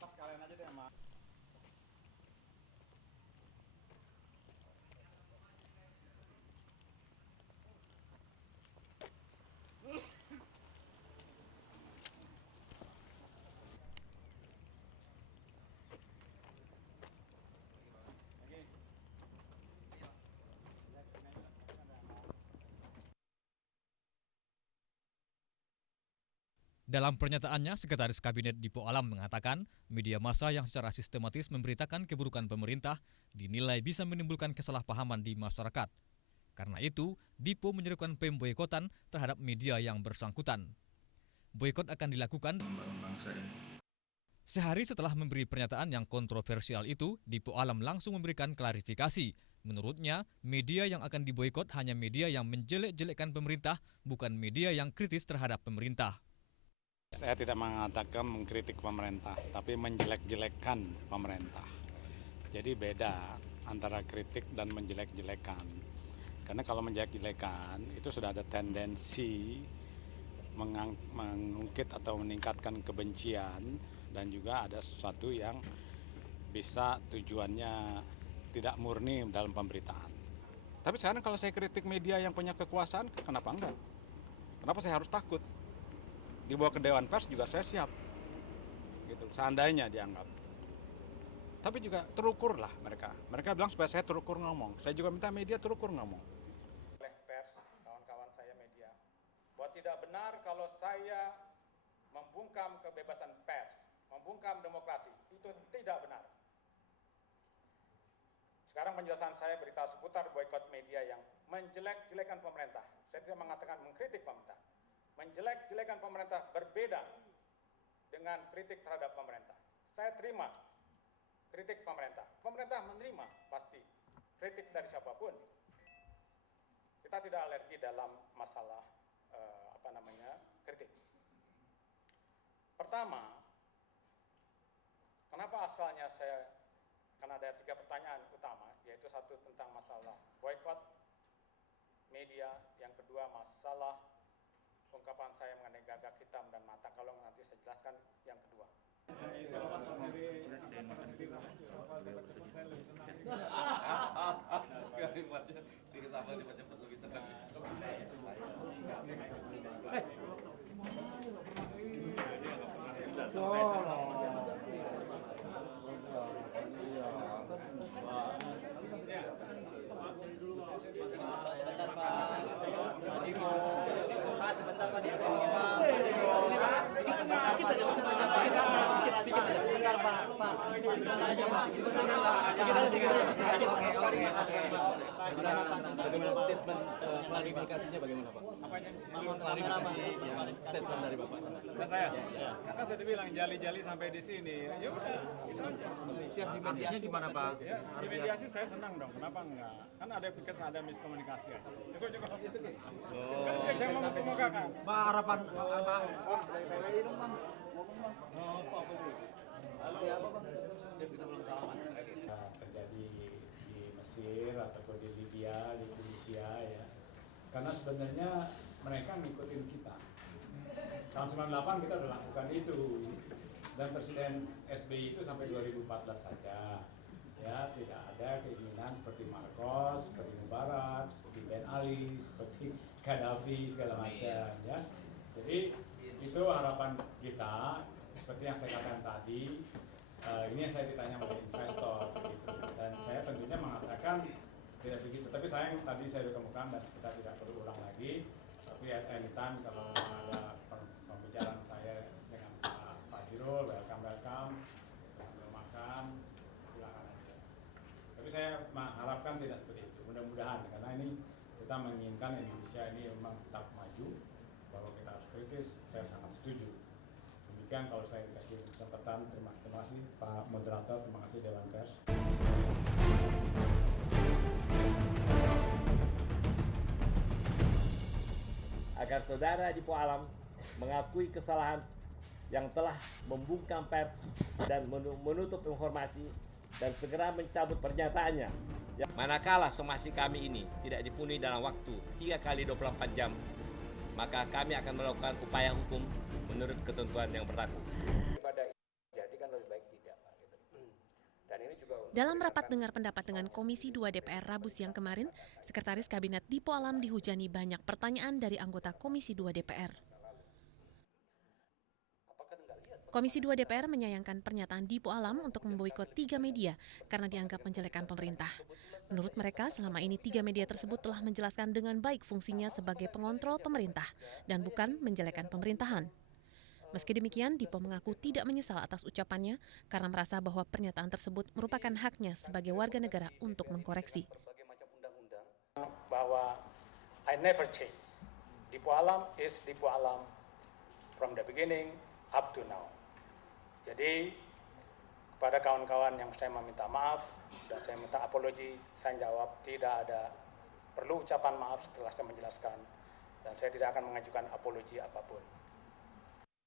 Kalian aja deh sama. Dalam pernyataannya, Sekretaris Kabinet Dipo Alam mengatakan, media massa yang secara sistematis memberitakan keburukan pemerintah dinilai bisa menimbulkan kesalahpahaman di masyarakat. Karena itu, Dipo menyerukan pemboikotan terhadap media yang bersangkutan. Boikot akan dilakukan sehari setelah memberi pernyataan yang kontroversial itu. Dipo Alam langsung memberikan klarifikasi. Menurutnya, media yang akan diboikot hanya media yang menjelek-jelekkan pemerintah, bukan media yang kritis terhadap pemerintah. Saya tidak mengatakan mengkritik pemerintah, tapi menjelek-jelekkan pemerintah. Jadi beda antara kritik dan menjelek-jelekan. Karena kalau menjelek-jelekan itu sudah ada tendensi mengungkit atau meningkatkan kebencian, dan juga ada sesuatu yang bisa tujuannya tidak murni dalam pemberitaan. Tapi sekarang kalau saya kritik media yang punya kekuasaan, kenapa enggak? Kenapa saya harus takut? Dibawa ke Dewan Pers juga saya siap, gitu, seandainya dianggap. Tapi juga terukur lah mereka. Mereka bilang supaya saya terukur ngomong. Saya juga minta media terukur ngomong. Oleh pers, kawan-kawan saya media, bahwa tidak benar kalau saya membungkam kebebasan pers, membungkam demokrasi. Itu tidak benar. Sekarang penjelasan saya berita seputar boikot media yang menjelek-jelekan pemerintah. Saya tidak mengatakan mengkritik pemerintah. Menjelek-jelekan pemerintah berbeda dengan kritik terhadap pemerintah. Saya terima kritik pemerintah. Pemerintah menerima pasti kritik dari siapapun. Kita tidak alergi dalam masalah kritik. Pertama, kenapa asalnya karena ada 3 pertanyaan utama, yaitu satu tentang masalah boikot media, yang kedua masalah ungkapan saya mengenai gagak hitam dan mata kalung, nanti saya jelaskan yang kedua. Bagaimana statement klarifikasinya, bagaimana Pak? Statement dari Bapak. Nah, saya sudah bilang jali-jali sampai di sini. Ya udah, itu aja. Siap di mediasi gimana Pak? Ya, di mediasi saya senang dong. Kenapa enggak? Kan ada miskomunikasi ya. Cukup. Kan saya mau mengemukakan. Pak, harapan Pak. Terjadi di Mesir ataupun di Libya, di Tunisia ya. Karena sebenarnya mereka ngikutin kita. Tahun 98 kita udah lakukan itu. Dan Presiden SBY itu sampai 2014 saja. Ya, tidak ada keinginan seperti Marcos, seperti Mubarak, seperti Ben Ali, seperti Gaddafi segala macam ya. Jadi itu harapan kita, seperti yang saya katakan tadi. Ini yang saya ditanya oleh investor gitu. Dan saya tentunya mengatakan tidak begitu, tapi sayang tadi saya sudah kemukakan dan kita tidak perlu ulang lagi. Tapi anytime kalau ada pembicaraan saya dengan Pak Fajrul, welcome, sambil makan, silakan aja. Tapi saya mengharapkan tidak seperti itu, mudah-mudahan, karena ini kita menginginkan Indonesia ini memang tetap maju, bahwa kita harus kritis, saya sangat setuju. Demikian kalau saya dikasih kesempatan, terima kasih Pak Moderator, terima kasih Dewan Pers. Agar saudara Dipo Alam mengakui kesalahan yang telah membungkam pers dan menutup informasi dan segera mencabut pernyataannya. Manakala somasi kami ini tidak dipenuhi dalam waktu 3 kali 24 jam, maka kami akan melakukan upaya hukum menurut ketentuan yang berlaku. Daripada jadi kan lebih baik Dalam rapat dengar pendapat dengan Komisi 2 DPR Rabu siang kemarin, Sekretaris Kabinet Dipo Alam dihujani banyak pertanyaan dari anggota Komisi 2 DPR. Komisi 2 DPR menyayangkan pernyataan Dipo Alam untuk memboikot 3 media karena dianggap menjelekkan pemerintah. Menurut mereka, selama ini 3 media tersebut telah menjelaskan dengan baik fungsinya sebagai pengontrol pemerintah dan bukan menjelekkan pemerintahan. Meski demikian, Dipo mengaku tidak menyesal atas ucapannya karena merasa bahwa pernyataan tersebut merupakan haknya sebagai warga negara untuk mengkoreksi. Bahwa I never change. Dipo Alam is Dipo Alam from the beginning up to now. Jadi kepada kawan-kawan yang saya meminta maaf dan saya minta apologi, saya jawab tidak ada perlu ucapan maaf setelah saya menjelaskan dan saya tidak akan mengajukan apologi apapun.